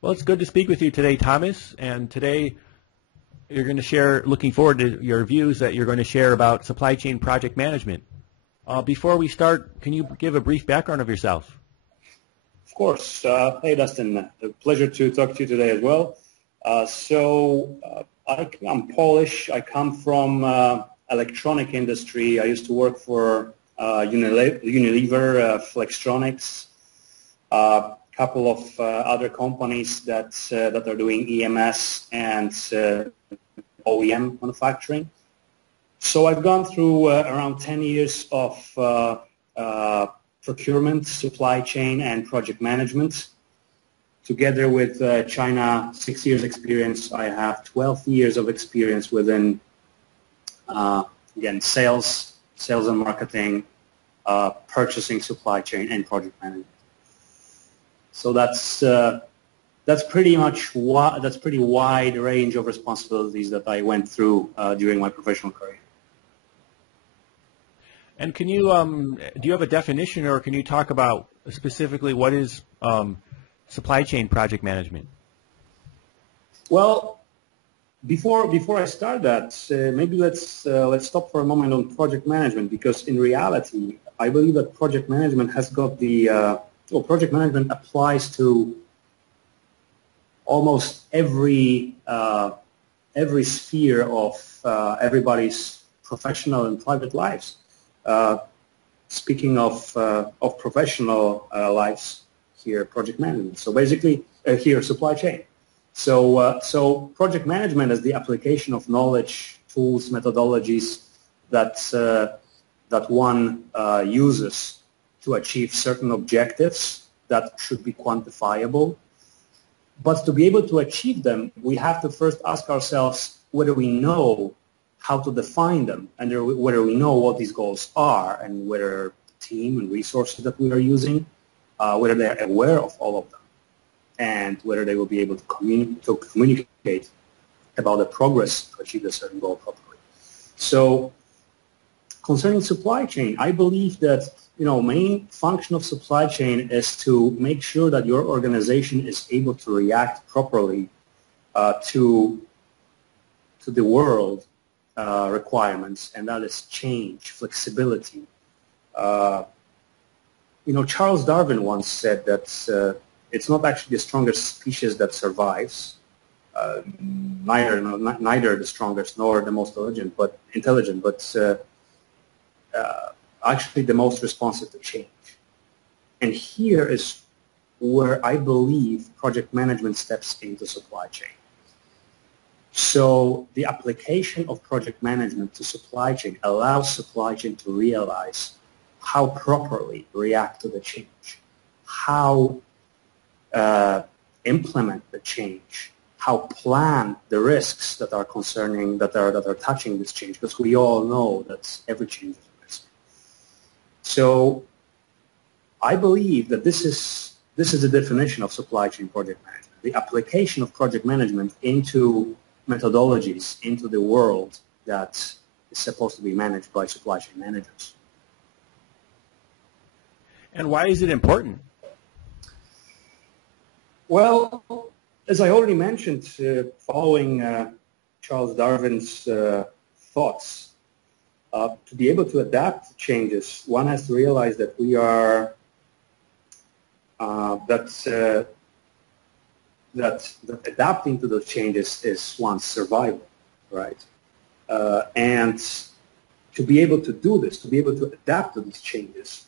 Well, it's good to speak with you today, Thomas. And today you're going to share, looking forward to your views that you're going to share about supply chain project management. Before we start, can you give a brief background of yourself? Of course. Hey, Dustin. A pleasure to talk to you today as well. I'm Polish. I come from electronic industry. I used to work for Unilever, Flextronics, a couple of other companies that are doing EMS and OEM manufacturing. So I've gone through around 10 years of procurement, supply chain, and project management. Together with China, 6 years experience, I have 12 years of experience within, again, sales and marketing, purchasing, supply chain, and project management. So that's pretty wide range of responsibilities that I went through during my professional career. And can you do you have a definition, or can you talk about specifically what is supply chain project management? Well, before I start that, maybe let's stop for a moment on project management, because in reality, I believe that project management has got project management applies to almost every sphere of everybody's professional and private lives. Speaking of professional lives, here project management. So basically, here supply chain. So project management is the application of knowledge, tools, methodologies that one uses to achieve certain objectives that should be quantifiable. But to be able to achieve them, we have to first ask ourselves whether we know how to define them, and whether we know what these goals are, and whether the team and resources that we are using, whether they're aware of all of them, and whether they will be able to communicate about the progress to achieve a certain goal properly. So concerning supply chain, I believe that main function of supply chain is to make sure that your organization is able to react properly to the world requirements, and that is change, flexibility. Charles Darwin once said that it's not actually the strongest species that survives, neither the strongest nor the most intelligent, but actually the most responsive to change. And here is where I believe project management steps into supply chain. So the application of project management to supply chain allows supply chain to realize how properly react to the change, how implement the change, how plan the risks that are touching this change, because we all know that every change is a risk. So I believe that this is the definition of supply chain project management, the application of project management into methodologies, into the world that is supposed to be managed by supply chain managers. And why is it important? Well, as I already mentioned, following Charles Darwin's thoughts, to be able to adapt to changes, one has to realize that we are that adapting to those changes is one's survival, right? And to be able to do this, to be able to adapt to these changes,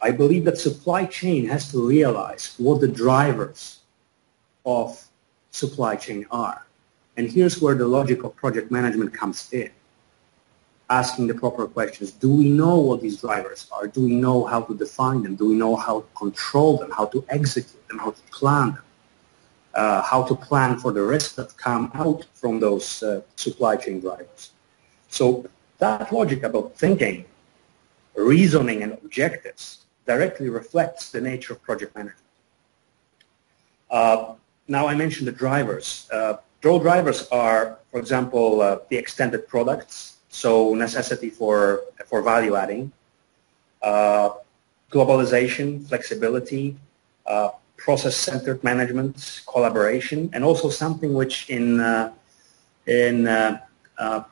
I believe that supply chain has to realize what the drivers of supply chain are. And here's where the logic of project management comes in. Asking the proper questions. Do we know what these drivers are? Do we know how to define them? Do we know how to control them, how to execute them, how to plan them? How to plan for the risks that come out from those supply chain drivers. So that logic about thinking, reasoning, and objectives directly reflects the nature of project management. Now I mentioned the drivers. Those drivers are, for example, the extended products, so necessity for value adding, globalization, flexibility, process-centered management, collaboration, and also something which in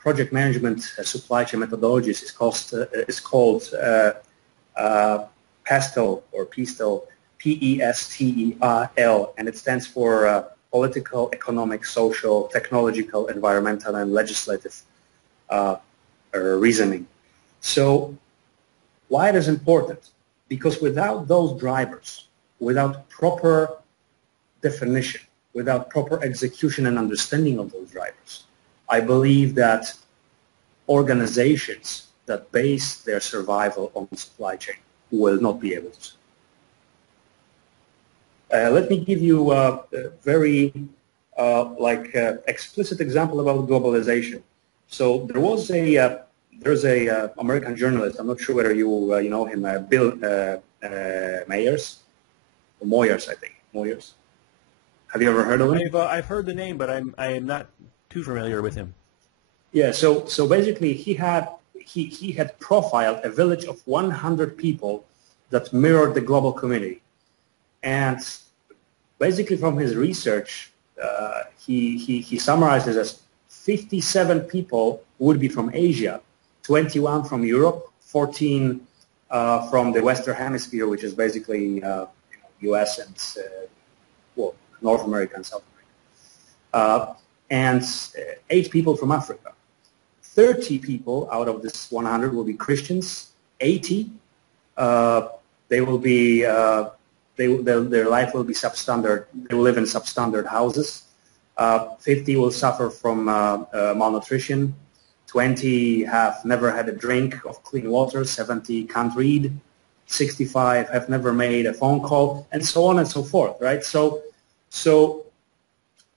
project management supply chain methodologies is called PESTEL or PESTEL, PESTEL, and it stands for political, economic, social, technological, environmental, and legislative reasoning. So why it is important? Because without those drivers, without proper definition, without proper execution and understanding of those drivers, I believe that organizations that base their survival on supply chain will not be able to. Let me give you a very explicit example about globalization. So there's a American journalist. I'm not sure whether you know him, Bill Moyers, I think. Moyers. Have you ever heard of him? I've heard the name, but I am not too familiar with him. Yeah. So basically, he had profiled a village of 100 people that mirrored the global community. And basically from his research, he summarized it as 57 people would be from Asia, 21 from Europe, 14 from the Western Hemisphere, which is basically U.S. and North America and South America, and 8 people from Africa. 30 people out of this 100 will be Christians. 80 they will be their life will be substandard. They will live in substandard houses. 50 will suffer from malnutrition. 20 have never had a drink of clean water. 70 can't read. 65 have never made a phone call, and so on and so forth. Right? So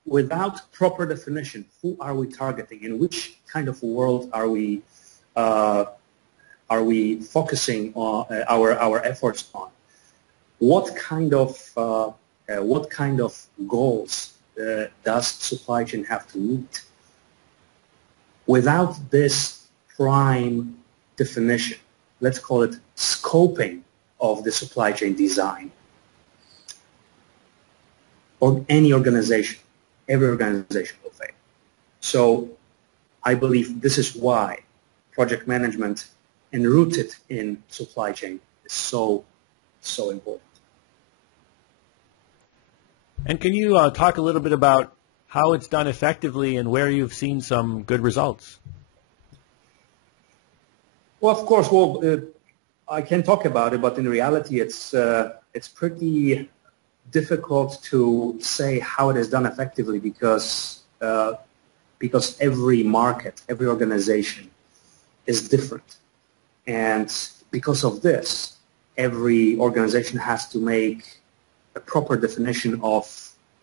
without proper definition, who are we targeting? In which kind of world are we focusing on our efforts on? What kind of goals does supply chain have to meet? Without this prime definition, let's call it scoping of the supply chain design, or any organization, every organization will fail. So I believe this is why project management and rooted in supply chain is so important. And can you talk a little bit about how it's done effectively and where you've seen some good results? Well, of course, I can talk about it, but in reality, it's pretty difficult to say how it is done effectively because every market, every organization is different. And because of this, every organization has to make a proper definition of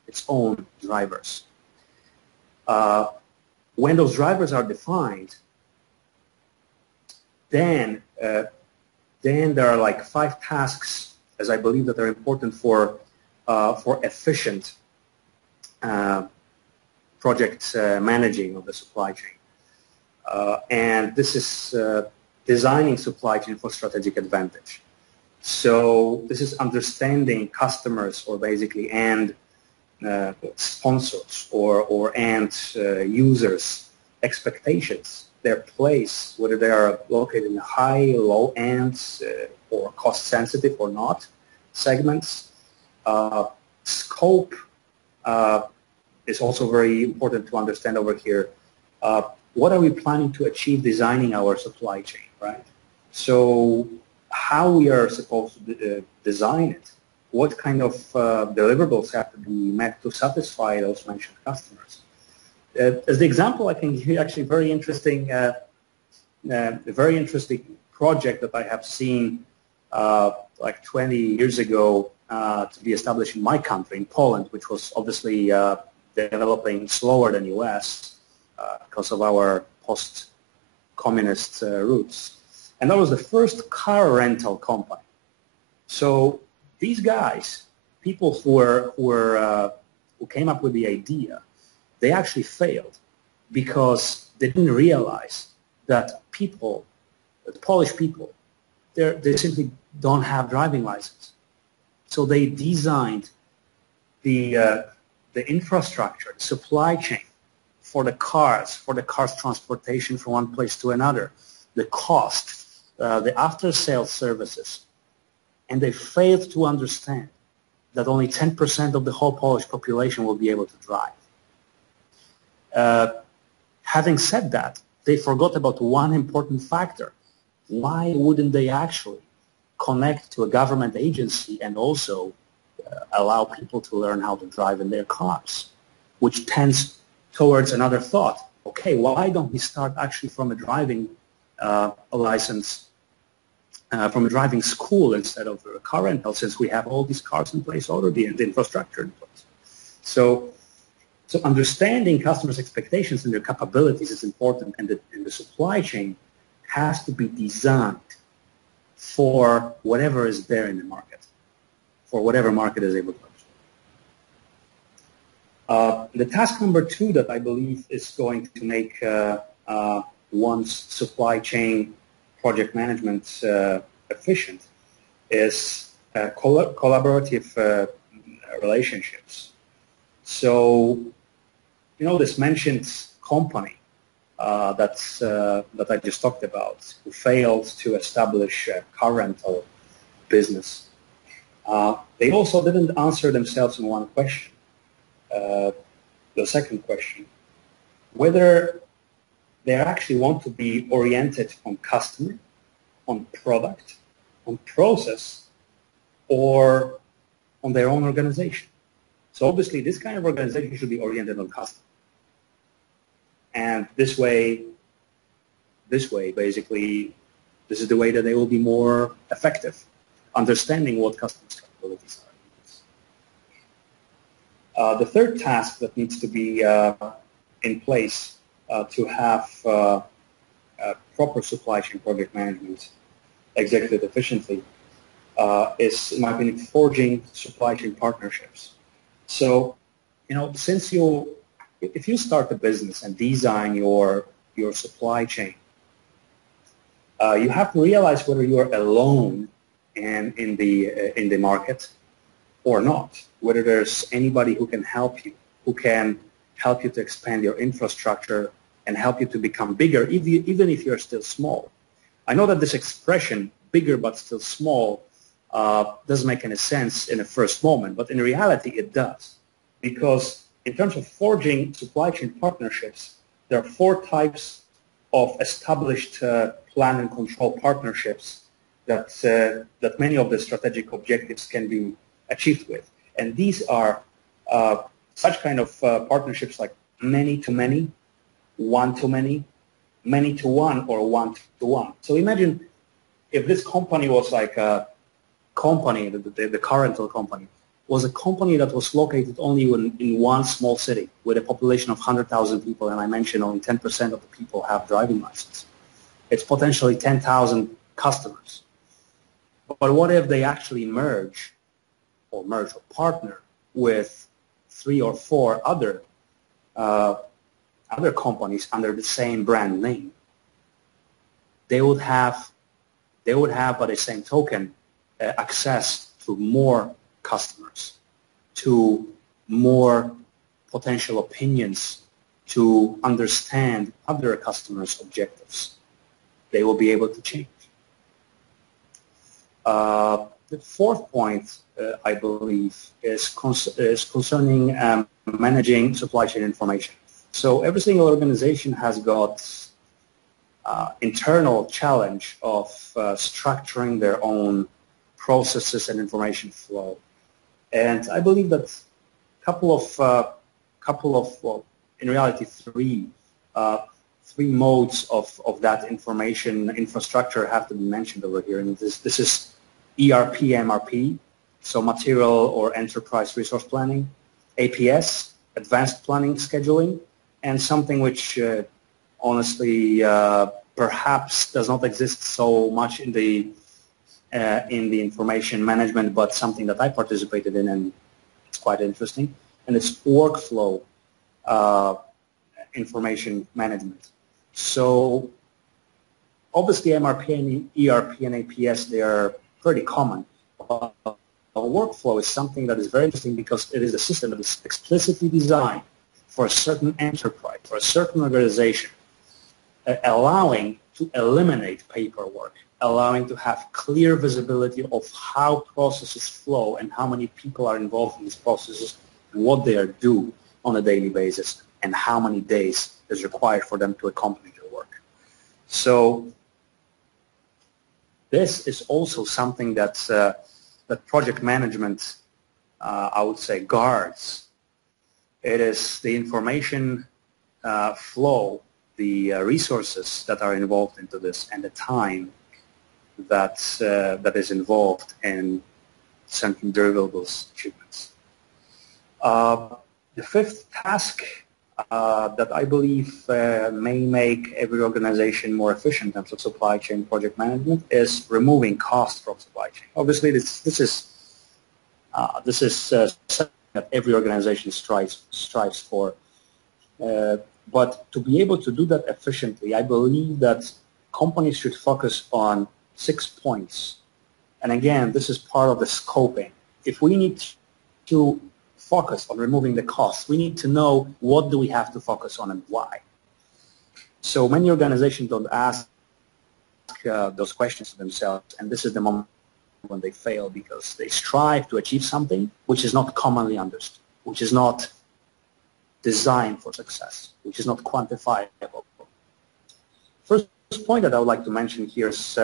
its own drivers. When those drivers are defined, then there are like 5 tasks, as I believe, that are important for efficient project managing of the supply chain. And this is designing supply chain for strategic advantage. So this is understanding customers, or basically end sponsors or end users' expectations, their place, whether they are located in high, low ends or cost sensitive or not segments. Scope is also very important to understand over here. What are we planning to achieve designing our supply chain, right? So how we are supposed to design it, what kind of deliverables have to be met to satisfy those mentioned customers. As the example, I can give you actually a very interesting project that I have seen like 20 years ago to be established in my country, in Poland, which was obviously developing slower than US because of our post-communist roots. And that was the first car rental company. So these guys, people who came up with the idea, they actually failed because they didn't realize that Polish people, they simply don't have driving license. So they designed the infrastructure, the supply chain for the cars transportation from one place to another, the cost, the after-sales services, and they failed to understand that only 10% of the whole Polish population will be able to drive. Having said that, they forgot about one important factor. Why wouldn't they actually connect to a government agency and also allow people to learn how to drive in their cars, which tends towards another thought. Okay, why don't we start actually from a driving license, from a driving school instead of a car rental, since we have all these cars in place already and the infrastructure in place. So understanding customers' expectations and their capabilities is important, and the supply chain has to be designed for whatever is there in the market, for whatever market is able to understand. The task number 2 that I believe is going to make one's supply chain project management efficient is collaborative relationships. So, this mentioned company that I just talked about, who failed to establish a car rental business, they also didn't answer themselves in one question. The second question, whether they actually want to be oriented on customer, on product, on process, or on their own organization. So obviously this kind of organization should be oriented on customer. And this way, basically, this is the way that they will be more effective, understanding what customers' capabilities are. The third task that needs to be in place to have proper supply chain project management executed efficiently is, in my opinion, forging supply chain partnerships. So, if you start a business and design your supply chain, you have to realize whether you are alone in the market or not, whether there's anybody who can help you to expand your infrastructure and help you to become bigger, even if you're still small. I know that this expression, bigger but still small, doesn't make any sense in the first moment, but in reality it does. Because in terms of forging supply chain partnerships, there are 4 types of established plan and control partnerships that many of the strategic objectives can be achieved with. And these are such kind of partnerships like many-to-many, one-to-many, many-to-one, or one-to-one. So imagine if this company was like a company, the car rental company, was a company that was located only in one small city with a population of 100,000 people, and I mentioned only 10% of the people have driving license. It's potentially 10,000 customers. But what if they actually merge or partner with 3 or 4 other companies under the same brand name? They would have, by the same token, access to more customers, to more potential opinions, to understand other customers' objectives. They will be able to change. The 4th point, I believe, is concerning managing supply chain information. So every single organization has got internal challenge of structuring their own processes and information flow. And I believe that well, in reality, 3 modes of that information infrastructure have to be mentioned over here. And this is ERP, MRP, so material or enterprise resource planning, APS, advanced planning scheduling, and something which honestly perhaps does not exist so much in the information management, but something that I participated in, and it's quite interesting, and it's workflow information management. So obviously MRP and ERP and APS, they are pretty common, but workflow is something that is very interesting because it is a system that is explicitly designed for a certain enterprise, for a certain organization, allowing to eliminate paperwork, allowing to have clear visibility of how processes flow and how many people are involved in these processes and what they are due on a daily basis and how many days is required for them to accomplish their work. So this is also something that project management, I would say, guards. It is the information flow, the resources that are involved into this, and the time that is involved in certain deliverables achievements. The fifth task that I believe may make every organization more efficient in terms of supply chain project management is removing cost from supply chain. Obviously, this is something that every organization strives for. But to be able to do that efficiently, I believe that companies should focus on 6 points. And again, this is part of the scoping. If we need to focus on removing the costs, we need to know what do we have to focus on and why. So many organizations don't ask those questions to themselves, and this is the moment when they fail because they strive to achieve something which is not commonly understood, which is not designed for success, which is not quantifiable. First point that I would like to mention here is,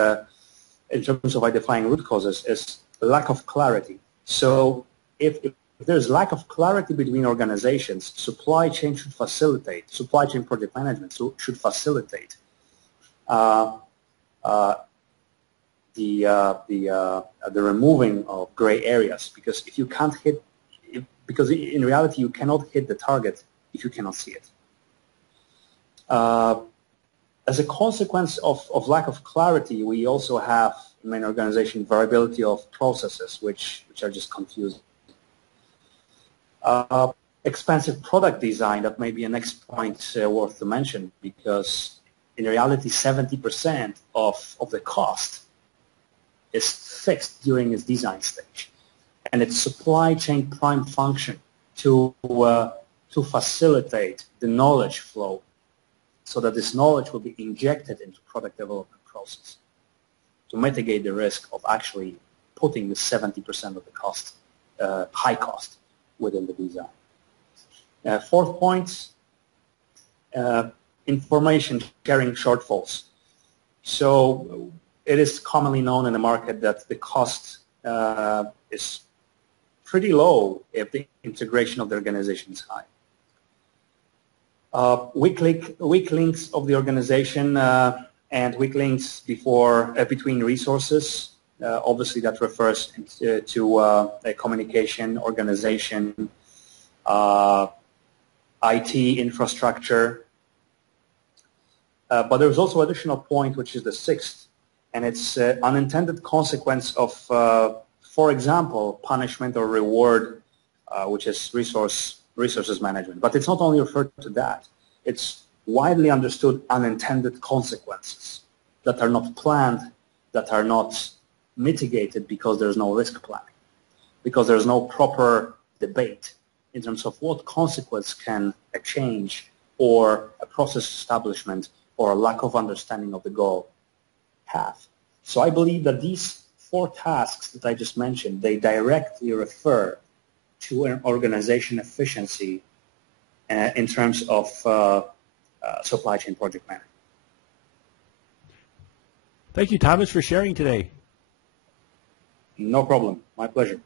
in terms of identifying root causes, is lack of clarity. So if there's lack of clarity between organizations, supply chain project management should facilitate the removing of gray areas, because if you can't hit, because in reality you cannot hit the target if you cannot see it. As a consequence of lack of clarity, we also have in many organizations variability of processes, which are just confusing. Expensive product design, that may be a next point worth to mention, because in reality 70% of the cost is fixed during its design stage, and it's supply chain prime function to facilitate the knowledge flow so that this knowledge will be injected into product development process to mitigate the risk of actually putting the 70% of the cost, high cost, within the design. Fourth point, information sharing shortfalls. So it is commonly known in the market that the cost is pretty low if the integration of the organization is high. Weak links of the organization and weak links between resources. Obviously, that refers to a communication, organization, IT infrastructure. But there's also an additional point, which is the sixth, and it's unintended consequence of, for example, punishment or reward, which is resources management. But it's not only referred to that. It's widely understood unintended consequences that are not planned, that are not mitigated because there's no risk planning, because there's no proper debate in terms of what consequence can a change or a process establishment or a lack of understanding of the goal have. So I believe that these 4 tasks that I just mentioned, they directly refer to an organization efficiency in terms of supply chain project management. Thank you, Thomas, for sharing today. No problem. My pleasure.